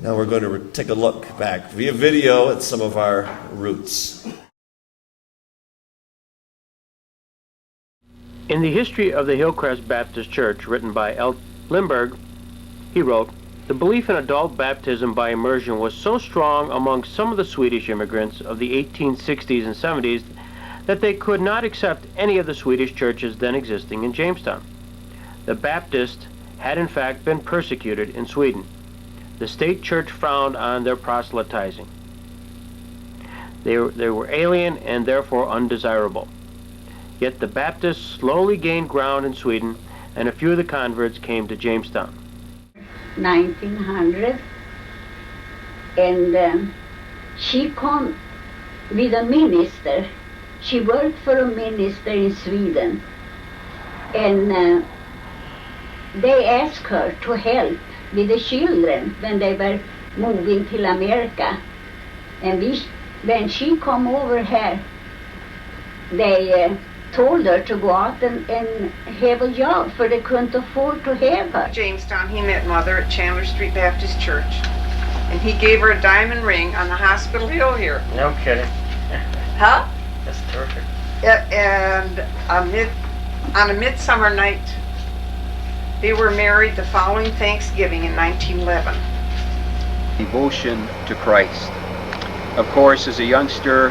Now we're going to take a look back via video at some of our roots. In the history of the Hillcrest Baptist Church, written by L. Lindbergh, he wrote, "The belief in adult baptism by immersion was so strong among some of the Swedish immigrants of the 1860s and 70s that they could not accept any of the Swedish churches then existing in Jamestown. The Baptists had in fact been persecuted in Sweden. The state church frowned on their proselytizing. They were alien and therefore undesirable. Yet the Baptists slowly gained ground in Sweden, and a few of the converts came to Jamestown." 1900, and she come with a minister. She worked for a minister in Sweden, and they asked her to help with the children when they were moving to America. And when she come over here, they told her to go out and have a job, for they couldn't afford to have her. Jamestown, he met Mother at Chandler Street Baptist Church, and he gave her a diamond ring on the hospital hill here. No kidding. Huh? That's terrific. And on a midsummer night, they were married the following Thanksgiving in 1911. Devotion to Christ. Of course, as a youngster,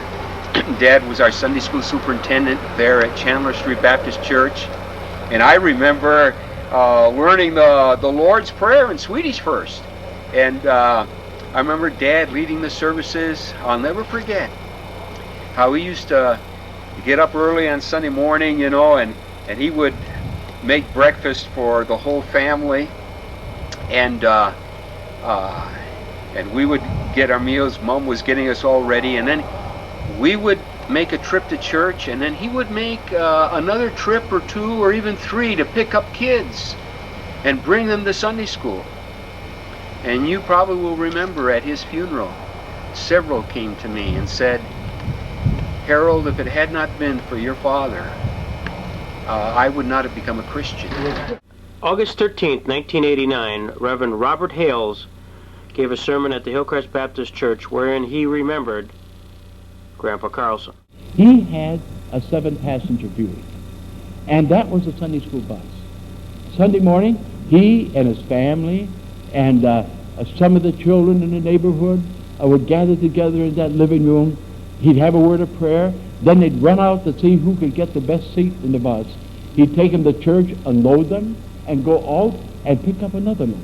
Dad was our Sunday school superintendent there at Chandler Street Baptist Church, and I remember learning the Lord's Prayer in Swedish first. And I remember Dad leading the services. I'll never forget how he used to get up early on Sunday morning, and he would make breakfast for the whole family, and we would get our meals. Mom was getting us all ready, and then we would make a trip to church, and then he would make another trip or two or even three to pick up kids and bring them to Sunday school. And you probably will remember at his funeral, several came to me and said, "Harold, if it had not been for your father, I would not have become a Christian." August 13th, 1989, Reverend Robert Hales gave a sermon at the Hillcrest Baptist Church wherein he remembered Grandpa Carlson. He had a 7-passenger Buick, and that was a Sunday school bus. Sunday morning, he and his family and some of the children in the neighborhood would gather together in that living room. He'd have a word of prayer. Then they'd run out to see who could get the best seat in the bus. He'd take them to church, unload them, and go out and pick up another load,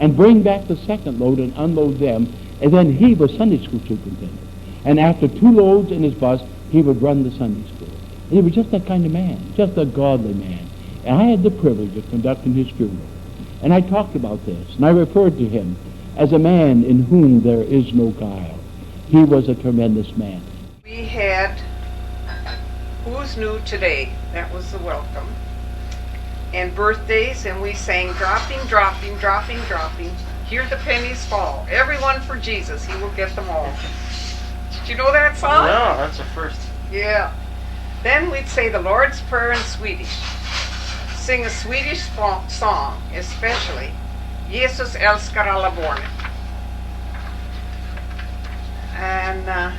and bring back the second load and unload them. And then he was Sunday school superintendent. And after 2 loads in his bus, he would run the Sunday school. And he was just that kind of man, just a godly man. And I had the privilege of conducting his funeral. And I talked about this, and I referred to him as a man in whom there is no guile. He was a tremendous man. We had Who's New Today, that was the welcome, and birthdays, and we sang dropping, dropping, dropping, dropping, hear the pennies fall, everyone for Jesus, he will get them all. Did you know that song? No, that's the first. Yeah. Then we'd say the Lord's Prayer in Swedish, sing a Swedish song, especially Jesus älskar alla barn. And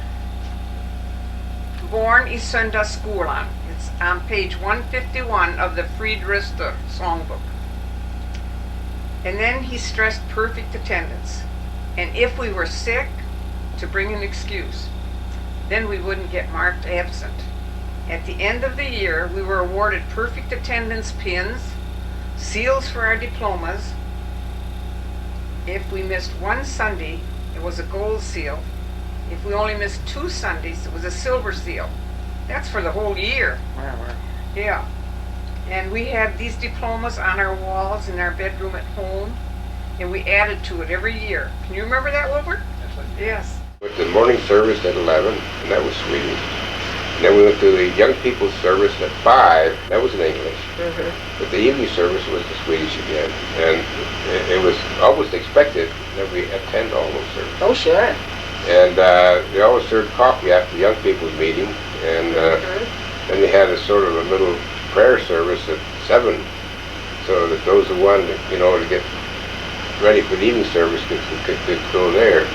Born i Söndagsskolan. It's on page 151 of the Friedrichster songbook. And then he stressed perfect attendance. And if we were sick, to bring an excuse. Then we wouldn't get marked absent. At the end of the year, we were awarded perfect attendance pins, seals for our diplomas. If we missed one Sunday, it was a gold seal. If we only missed 2 Sundays, it was a silver seal. That's for the whole year. Wow. Yeah. And we had these diplomas on our walls in our bedroom at home, and we added to it every year. Can you remember that, Wilbur? Yes. Went to the morning service at 11, and that was Swedish. And then we went to the young people's service at 5, that was in English. But the evening service was the Swedish again. And it was always expected that we attend all those services. Oh, sure. And they always served coffee after the young people's meeting. And then they had a sort of a little prayer service at 7, so that those who wanted, to get ready for the evening service could go there.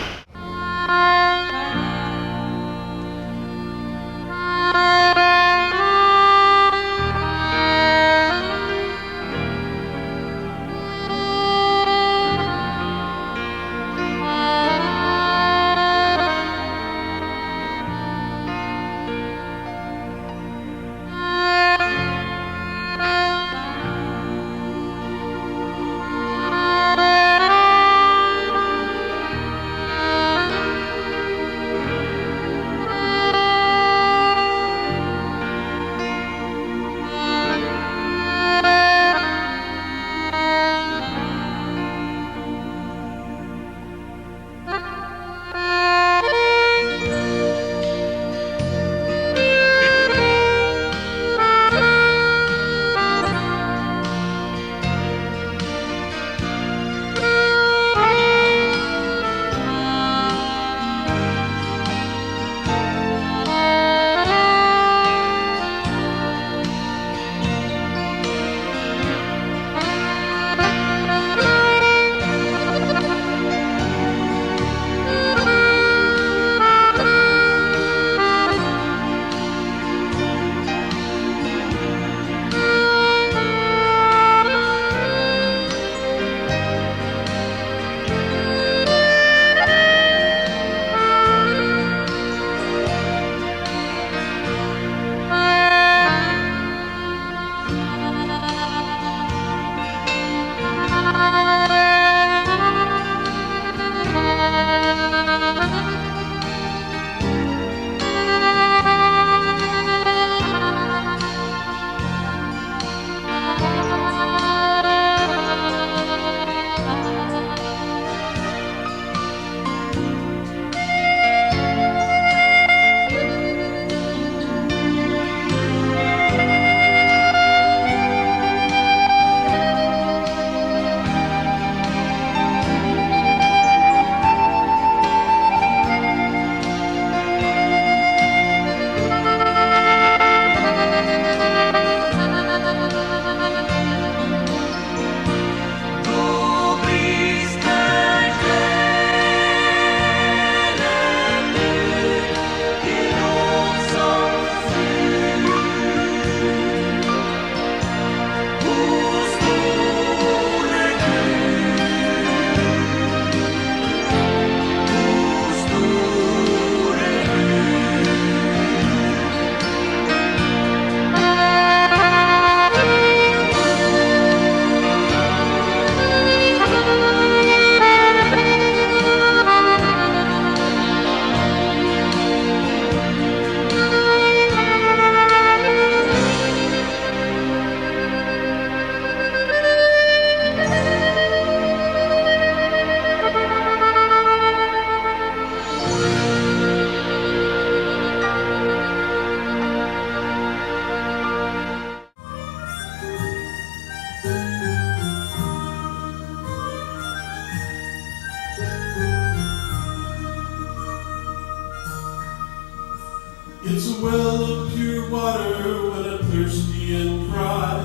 It's a well of pure water when I'm thirsty and dry,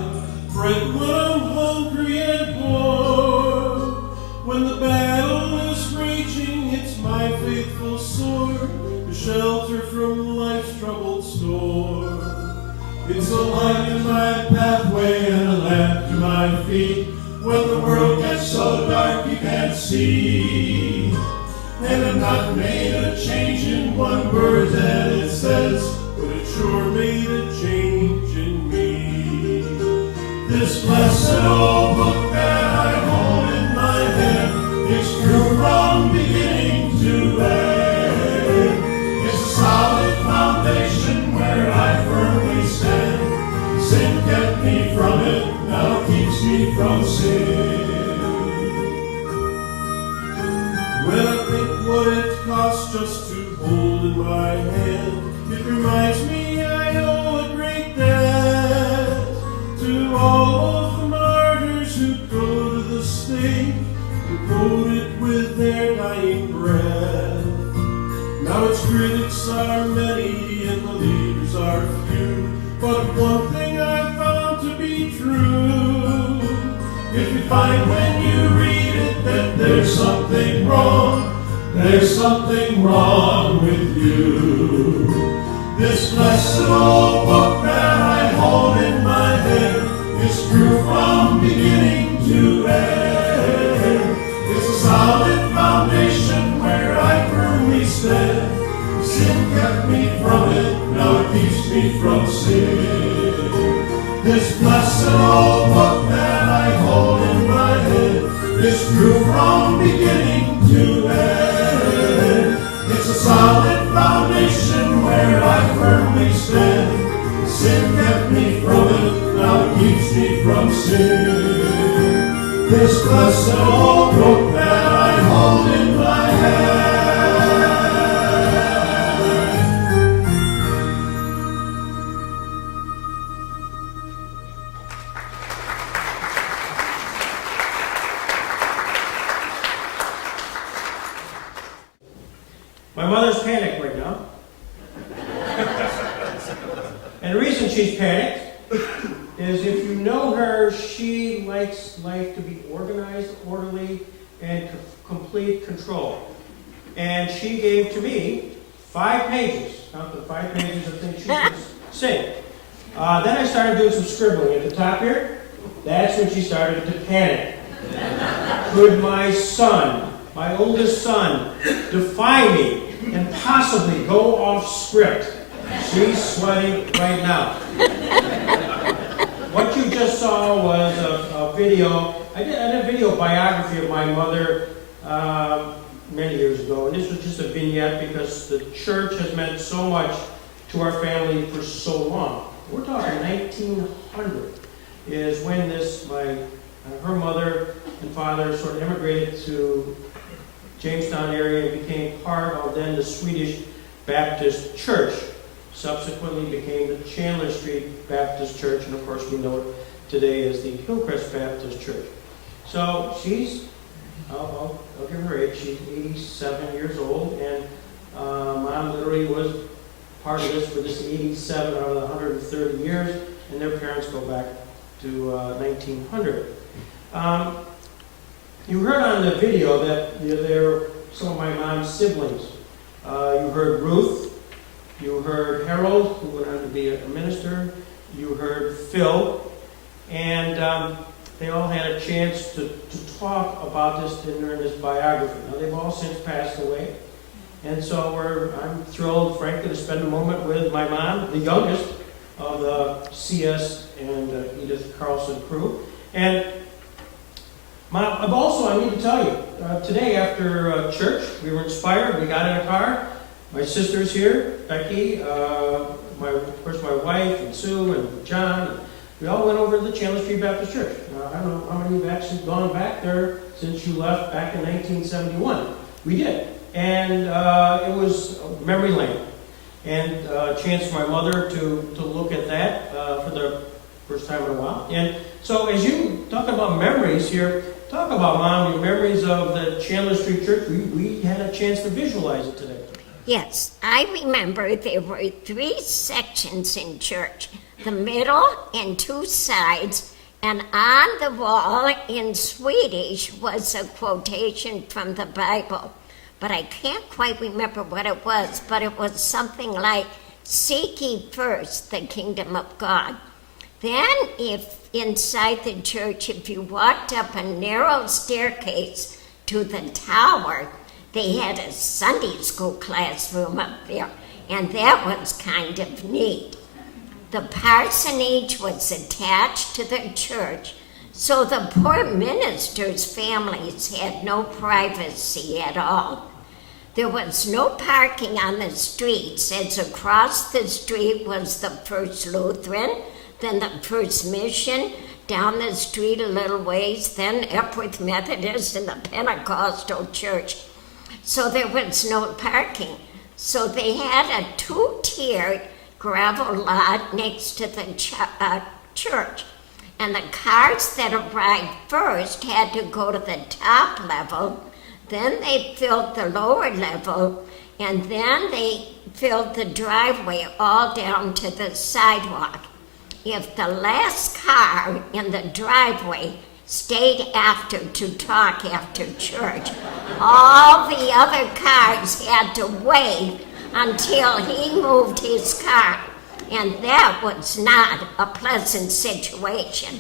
bread when I'm hungry and poor. When the battle is raging, it's my faithful sword, a shelter from life's troubled storm. It's a light in my pathway and a lamp to my feet, when the world gets so dark you can't see. And I'm not made a change in one word that it says, but it sure made a change in me. This blessed old book that I hold in my hand is true from beginning to end. It's a solid foundation where I firmly stand. Sin kept me from it, now keeps me from sin. When I think what it costs just to hold in my hand, it reminds me I owe a great debt to all of the martyrs who go to the stake, who quoted with their dying breath. Now its critics are many and the leaders are few, but one thing I found to be true: if you find when you read it then there's something wrong. There's something wrong with you. This blessed old book that I hold in my hand is true from beginning to end. It's a solid foundation where I firmly stand. Sin kept me from it, now it keeps me from sin. This blessed old book that I hold in my hand is true from beginning to end. It's a solid foundation where I firmly stand. Sin kept me from it, now it keeps me from sin. This blessed old book that I hold in my hand. My mother's panicked right now. And the reason she's panicked is if you know her, she likes life to be organized, orderly, and complete control. And she gave to me 5 pages, not the 5 pages of things she should sing. Then I started doing some scribbling at the top here. That's when she started to panic. Could my son, my oldest son, defy me and possibly go off script? She's sweating right now. What you just saw was a video. I did a video biography of my mother many years ago, and this was just a vignette because the church has meant so much to our family for so long. We're talking 1900 is when her mother and father sort of immigrated to Jamestown area and became part of then the Swedish Baptist Church. Subsequently became the Chandler Street Baptist Church, and of course we know it today as the Hillcrest Baptist Church. So I'll give her age, she's 87 years old, and Mom literally was part of this for this 87 out of the 130 years, and their parents go back to 1900. You heard on the video that they're some of my mom's siblings. You heard Ruth, you heard Harold, who went on to be a minister, you heard Phil, and they all had a chance to talk about this during this biography. Now they've all since passed away, and so I'm thrilled, frankly, to spend a moment with my mom, the youngest of the C.S. and Edith Carlson crew. And Mom, I need to tell you, today after church, we were inspired. We got in a car. My sister's here, Becky, of course my wife, and Sue, and John. And we all went over to the Chandler Street Baptist Church. Now, I don't know how many of you have actually gone back there since you left back in 1971. We did. And it was memory lane. And a chance for my mother to look at that for the first time in a while. And so as you talk about memories here, talk about, Mom, your memories of the Chandler Street Church. We had a chance to visualize it today. Yes, I remember there were 3 sections in church, the middle and 2 sides, and on the wall in Swedish was a quotation from the Bible. But I can't quite remember what it was, but it was something like, "Seek ye first the kingdom of God." Then if inside the church, if you walked up a narrow staircase to the tower, they had a Sunday school classroom up there, and that was kind of neat. The parsonage was attached to the church, so the poor ministers' families had no privacy at all. There was no parking on the streets, as across the street was the First Lutheran, then the First Mission, down the street a little ways, then Epworth Methodist and the Pentecostal Church. So there was no parking. So they had a 2-tiered gravel lot next to the church. And the cars that arrived first had to go to the top level, then they filled the lower level, and then they filled the driveway all down to the sidewalk. If the last car in the driveway stayed after to talk after church. All the other cars had to wait until he moved his car, and that was not a pleasant situation.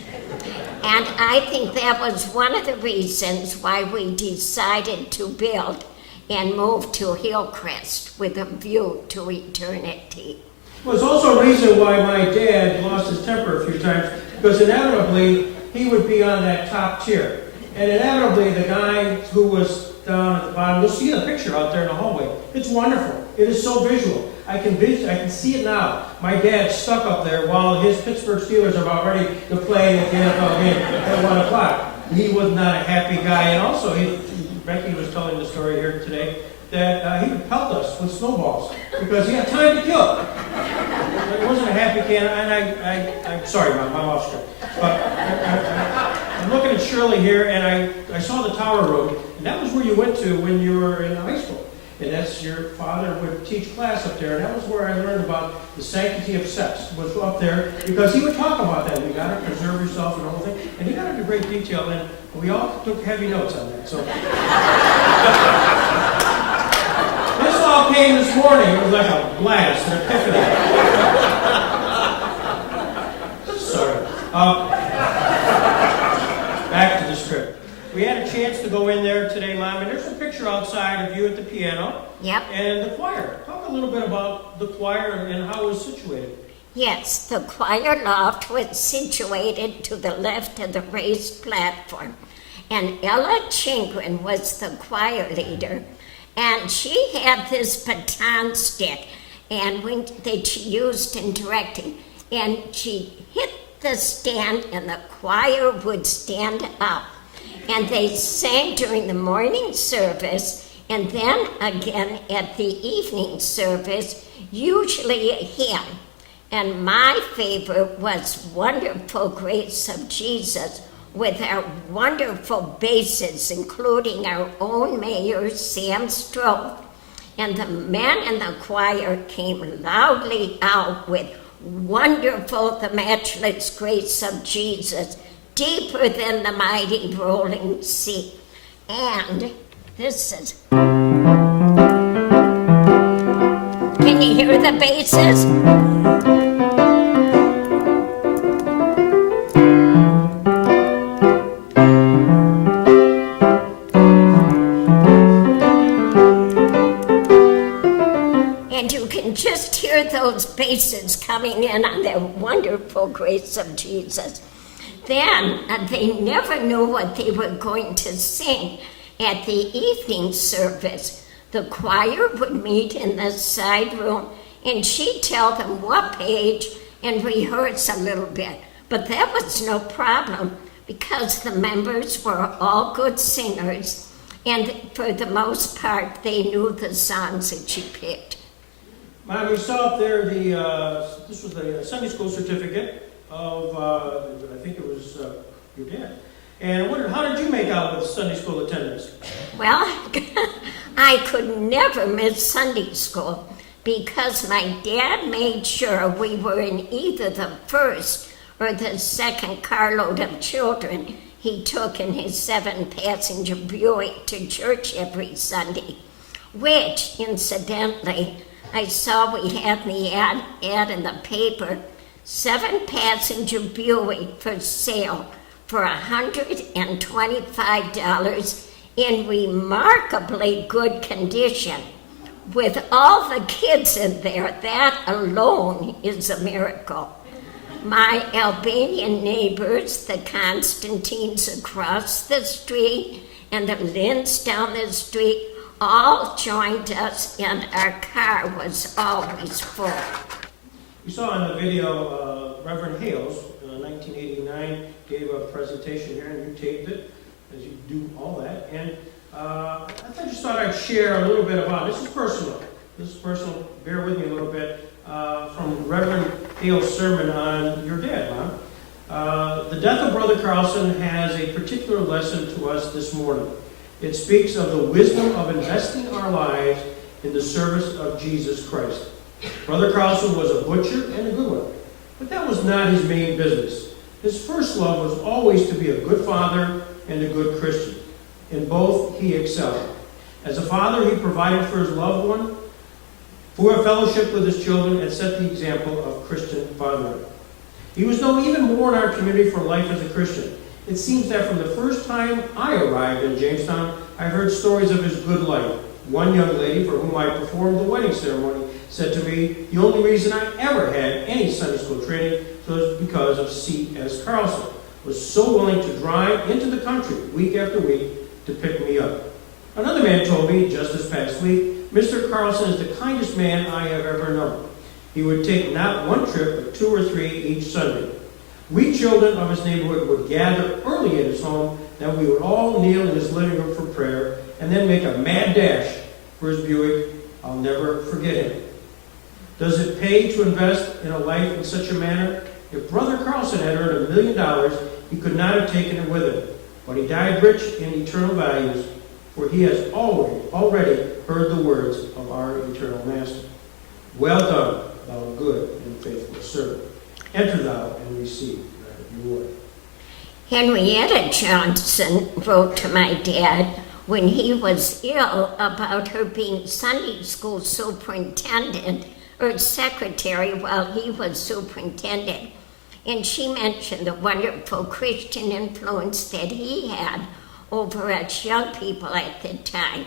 And I think that was one of the reasons why we decided to build and move to Hillcrest with a view to eternity. Well, it's also a reason why my dad lost his temper a few times, because inevitably he would be on that top tier. And inevitably the guy who was down at the bottom, you'll see the picture out there in the hallway. It's wonderful. It is so visual. I can see it now. My dad stuck up there while his Pittsburgh Steelers are about ready to play the NFL game at 1 o'clock. He was not a happy guy. And also, Becky was telling the story here today, that he would pelt us with snowballs because he had time to kill. It wasn't a happy can, and I'm sorry, Mom, I'm off script. But I'm looking at Shirley here, and I saw the Tower Road, and that was where you went to when you were in high school. And that's your father would teach class up there, and that was where I learned about the sanctity of sept, was up there, because he would talk about that. You got to preserve yourself and the whole thing, and he got into great detail, and we all took heavy notes on that. So this all came this morning. It was like a blast, an epiphany. Sorry. Back to the script. We had a chance to go in there today, Mom, and there's a picture outside of you at the piano. Yep. And the choir. Talk a little bit about the choir and how it was situated. Yes, the choir loft was situated to the left of the raised platform. And Ella Chingren was the choir leader. And she had this baton stick that she used in directing. And she hit the stand, and the choir would stand up. And they sang during the morning service, and then again at the evening service, usually a hymn. And my favorite was Wonderful Grace of Jesus, with our wonderful basses, including our own mayor, Sam Stroh. And the men in the choir came loudly out with Wonderful, the Matchless Grace of Jesus, deeper than the mighty rolling sea. And this is... Can you hear the basses? And you can just hear those basses coming in on the Wonderful Grace of Jesus. Then they never knew what they were going to sing at the evening service. The choir would meet in the side room, and she'd tell them what page and rehearse a little bit. But that was no problem, because the members were all good singers, and for the most part, they knew the songs that she picked. Mom, you saw up there this was the Sunday school certificate of, I think it was your dad. And I wondered, how did you make out with Sunday school attendance? Well, I could never miss Sunday school because my dad made sure we were in either the first or the second carload of children he took in his 7-passenger Buick to church every Sunday, which, incidentally, I saw we had the ad in the paper, 7-passenger Buick for sale for $125 in remarkably good condition. With all the kids in there, that alone is a miracle. My Albanian neighbors, the Constantines across the street and the Lynns down the street, all joined us, and our car was always full. You saw in the video Reverend Hales, 1989, gave a presentation here, and you taped it, as you do all that. And I just thought I'd share a little bit about, this is personal, bear with me a little bit, from Reverend Hales' sermon on your dad, Mom. The death of Brother Carlson has a particular lesson to us this morning. It speaks of the wisdom of investing our lives in the service of Jesus Christ. Brother Carlson was a butcher and a good one, but that was not his main business. His first love was always to be a good father and a good Christian. In both, he excelled. As a father, he provided for his loved one, for a fellowship with his children, and set the example of Christian fathering. He was known even more in our community for life as a Christian. It seems that from the first time I arrived in Jamestown, I heard stories of his good life. One young lady for whom I performed the wedding ceremony said to me, the only reason I ever had any Sunday school training was because of C.S. Carlson, was so willing to drive into the country week after week to pick me up. Another man told me just this past week, Mr. Carlson is the kindest man I have ever known. He would take not one trip, but 2 or 3 each Sunday. We children of his neighborhood would gather early at his home, then we would all kneel in his living room for prayer, and then make a mad dash for his Buick. I'll never forget him. Does it pay to invest in a life in such a manner? If Brother Carlson had earned $1 million, he could not have taken it with him. But he died rich in eternal values, for he has already heard the words of our eternal Master. Well done, thou good and faithful servant. Enter thou and receive thy reward. Henrietta Johnson wrote to my dad when he was ill about her being Sunday school superintendent or secretary while he was superintendent. And she mentioned the wonderful Christian influence that he had over us young people at the time.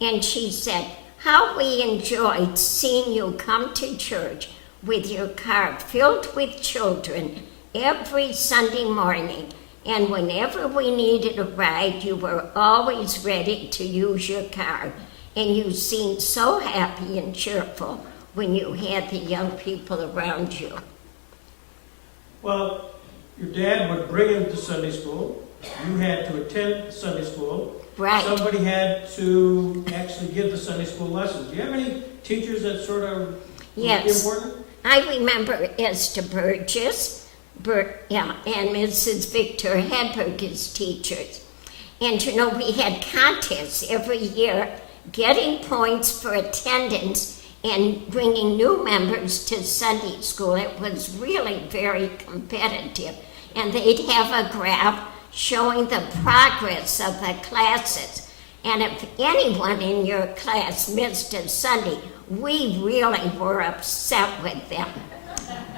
And she said, how we enjoyed seeing you come to church with your car filled with children every Sunday morning. And whenever we needed a ride, you were always ready to use your car. And you seemed so happy and cheerful when you had the young people around you. Well, your dad would bring him to Sunday school. You had to attend Sunday school. Right. Somebody had to actually give the Sunday school lessons. Do you have any teachers that sort of Yes. important? I remember Esther Burgess, and Mrs. Victor Hedberg as teachers. And you know, we had contests every year getting points for attendance and bringing new members to Sunday school. It was really very competitive. And they'd have a graph showing the progress of the classes. And if anyone in your class missed a Sunday, we really were upset with them.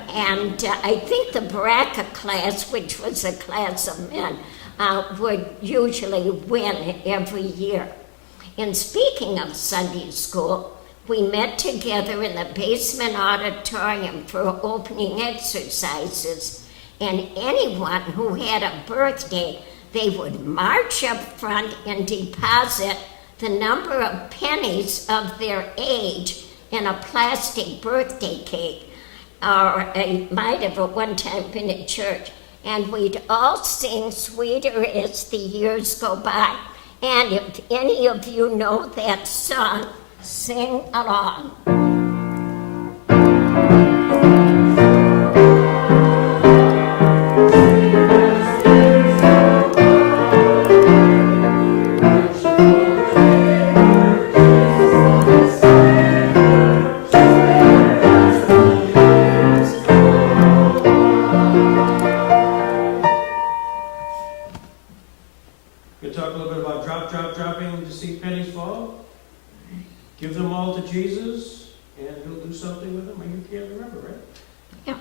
And I think the Baraka class, which was a class of men, would usually win every year. And speaking of Sunday school, we met together in the basement auditorium for opening exercises, and anyone who had a birthday, they would march up front and deposit the number of pennies of their age in a plastic birthday cake, or it might have at one time been at church, and we'd all sing Sweeter as the years go by. And if any of you know that song, sing along. You talk a little bit about dropping to see pennies fall. Give them all to Jesus, and he'll do something with them. You can't remember, right? Yeah.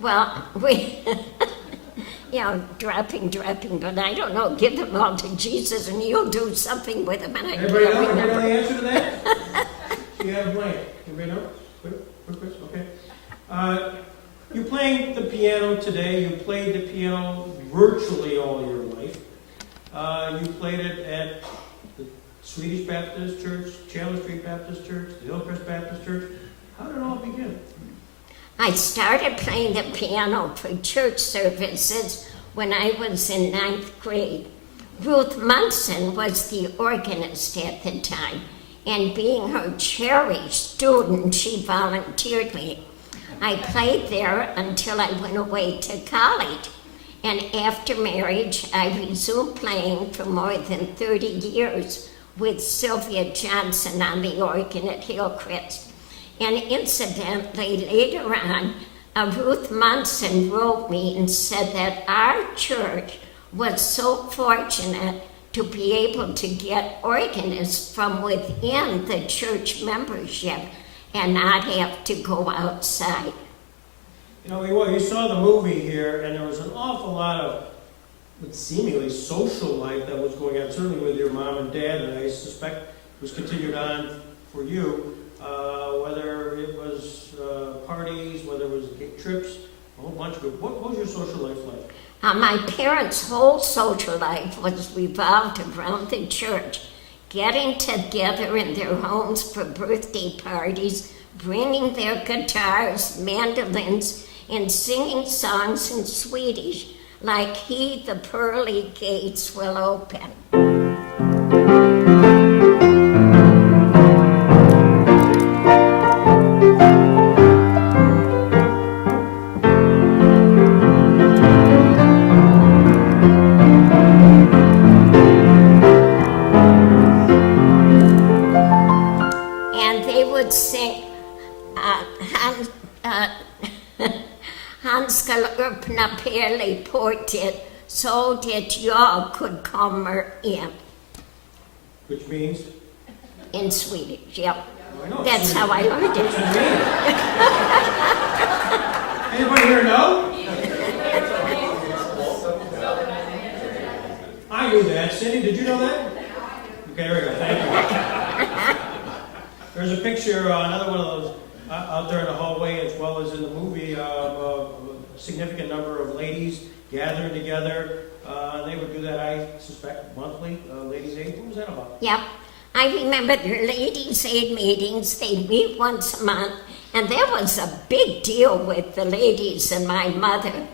Well, we, dropping, but I don't know. Give them all to Jesus, and he'll do something with them. And I Everybody can't know? Everybody know remember. the answer to that? You have a blank. Everybody know? Quick, okay. You're playing the piano today. You played the piano virtually all your life. You played it at the Swedish Baptist Church, Chandler Street Baptist Church, the Hillcrest Baptist Church. How did it all begin? I started playing the piano for church services when I was in 9th grade. Ruth Munson was the organist at the time, and being her cherished student, she volunteered me. I played there until I went away to college, and after marriage, I resumed playing for more than 30 years with Sylvia Johnson on the organ at Hillcrest. And incidentally, later on, Ruth Munson wrote me and said that our church was so fortunate to be able to get organists from within the church membership and not have to go outside. You know, you saw the movie here, and there was an awful lot of seemingly social life that was going on, certainly with your mom and dad, and I suspect it was continued on for you, whether it was parties, whether it was trips, a whole bunch of it. What was your social life like? My parents' whole social life was revolved around the church, getting together in their homes for birthday parties, bringing their guitars, mandolins, and singing songs in Swedish, like "He, the pearly gates will open." And they would sing, Han ska öppna pärleporten so that jag could come in. Which means? In Swedish, yep. I know That's Swedish. how I learned it. Anybody here know? I knew that. Cindy, did you know that? Okay, there we go. Thank you. There's a picture, another one of those, out there in the hallway, as well as in the movie, a significant number of ladies gathered together. They would do that, I suspect, monthly, Ladies' Aid. What was that about? Yep. I remember the Ladies' Aid meetings. They'd meet once a month, and there was a big deal with the ladies and my mother.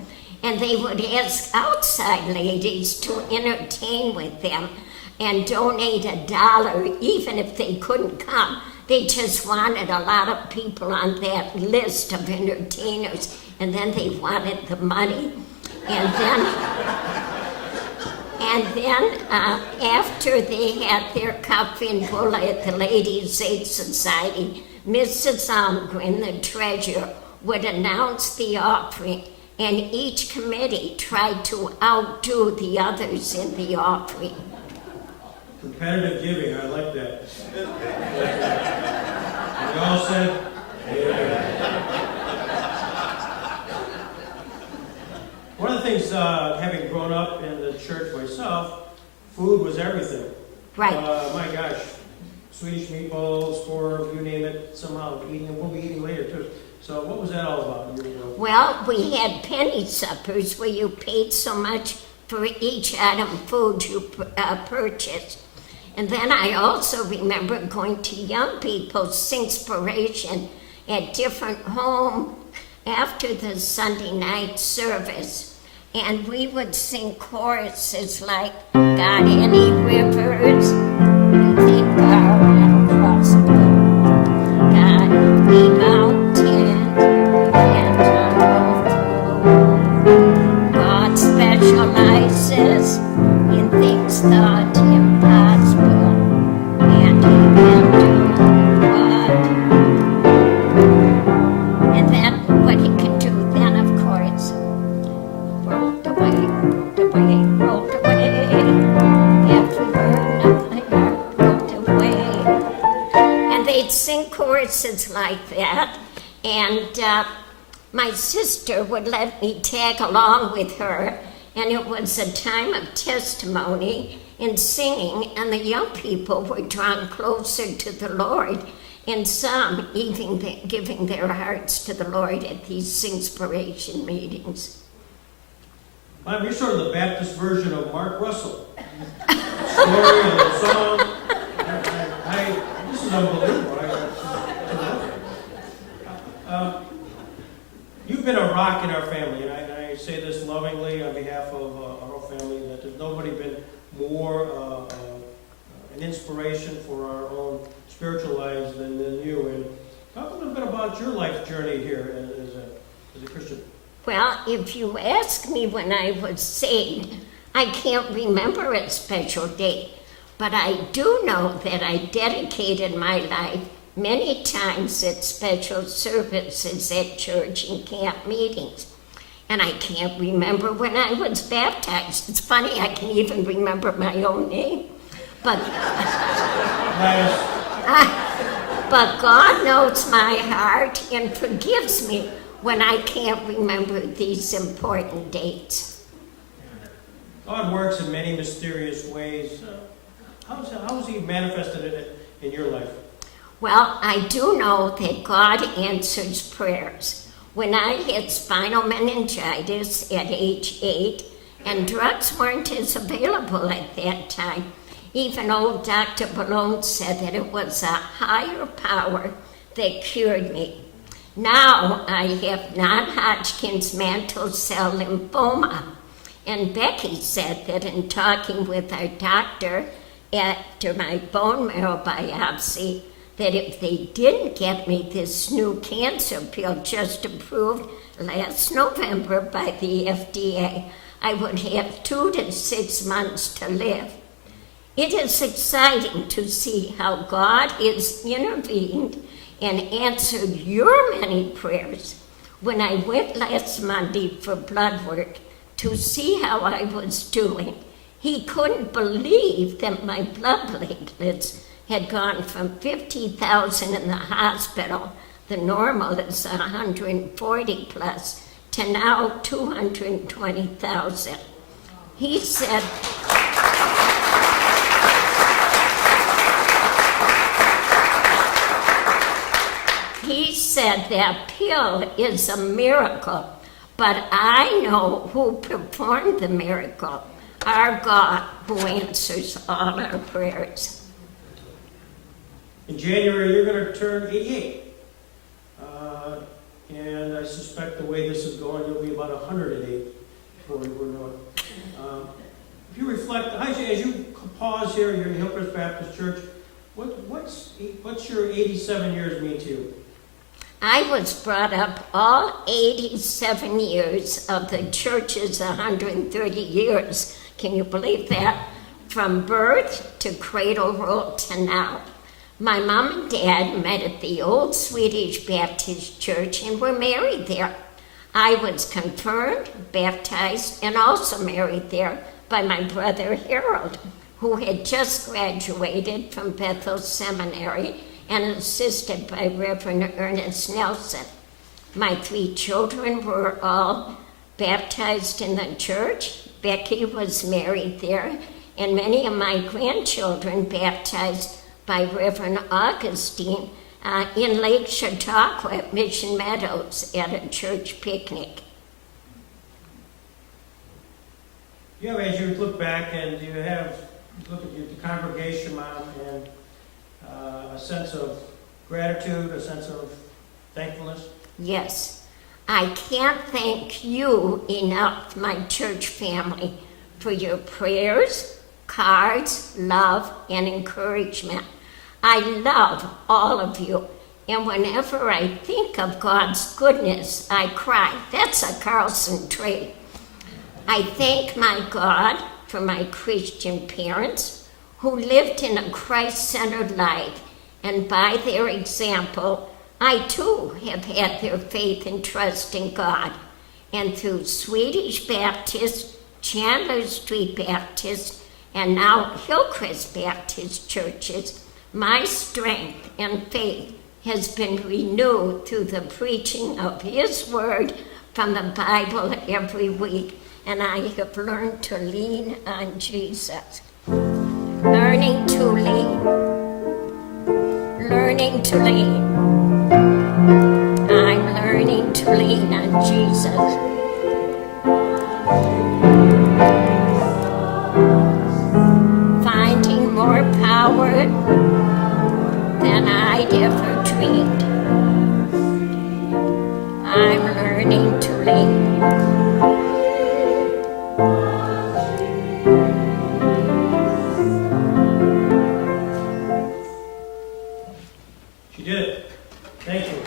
And they would ask outside ladies to entertain with them and donate $1, even if they couldn't come. They just wanted a lot of people on that list of entertainers, and then they wanted the money. And then after they had their coffee and bull at the Ladies' Aid Society, Mrs. Almgren, the treasurer, would announce the offering, and each committee tried to outdo the others in the offering. Competitive giving, I like that. And we all said, yeah. One of the things, having grown up in the church myself, food was everything. Right. My gosh, Swedish meatballs, or you name it, somehow eating, and we'll be eating later too. So what was that all about? Well, we had penny suppers where you paid so much for each item food you purchased. And then I also remember going to young people's Singspiration at different homes after the Sunday night service. And we would sing choruses like, "Got any rivers? You think are crossable? Got any mountain? And unmovable? God specializes in things thought impossible, and He can do what?" And then what He can do then, of course, rolled away, rolled away. Everywhere, nothing rolled away. And they'd sing choruses like that, and my sister would let me tag along with her, and it was a time of testimony and singing, and the young people were drawn closer to the Lord, and some even giving their hearts to the Lord at these Singspiration meetings. Mom, you're sort of the Baptist version of Mark Russell. Story and the song. This is unbelievable. You've been a rock in our family, and I say this lovingly on behalf of our whole family, that there's nobody been more an inspiration for our own spiritual lives than you. And talk a little bit about your life journey here as a Christian. Well, if you ask me when I was saved, I can't remember a special date, but I do know that I dedicated my life many times at special services at church and camp meetings. And I can't remember when I was baptized. It's funny, I can even remember my own name. But, but God knows my heart and forgives me when I can't remember these important dates. God works in many mysterious ways. How's he manifested it in your life? Well, I do know that God answers prayers. When I had spinal meningitis at age 8, and drugs weren't as available at that time, even old Dr. Balone said that it was a higher power that cured me. Now I have non-Hodgkin's mantle cell lymphoma. And Becky said that in talking with our doctor after my bone marrow biopsy, that if they didn't get me this new cancer pill just approved last November by the FDA, I would have 2 to 6 months to live. It is exciting to see how God has intervened and answered your many prayers. When I went last Monday for blood work to see how I was doing, he couldn't believe that my blood platelets had gone from 50,000 in the hospital, the normal is 140 plus, to now 220,000. He said, that pill is a miracle, but I know who performed the miracle, our God who answers all our prayers. In January, you're going to turn 88. And I suspect the way this is going, you'll be about 108 before we know it. If you reflect, as you pause here in Hillcrest Baptist Church, what's your 87 years mean to you? I was brought up all 87 years of the church's 130 years. Can you believe that? From birth to cradle roll to now. My mom and dad met at the old Swedish Baptist Church and were married there. I was confirmed, baptized, and also married there by my brother Harold, who had just graduated from Bethel Seminary and assisted by Reverend Ernest Nelson. My 3 children were all baptized in the church. Becky was married there, and many of my grandchildren baptized by Reverend Augustine in Lake Chautauqua at Mission Meadows at a church picnic. Yeah, as you look back and you look at the congregation, Mom, and a sense of gratitude, a sense of thankfulness? Yes. I can't thank you enough, my church family, for your prayers, cards, love, and encouragement. I love all of you, and whenever I think of God's goodness, I cry. That's a Carlson trait. I thank my God for my Christian parents who lived in a Christ-centered life, and by their example, I too have had their faith and trust in God. And through Swedish Baptist, Chandler Street Baptist, and now Hillcrest Baptist churches, my strength and faith has been renewed through the preaching of His Word from the Bible every week, and I have learned to lean on Jesus. Learning to lean. Learning to lean. I'm learning to lean on Jesus. Finding more power than I'd ever dreamed. I'm learning to lean. She did it. Thank you.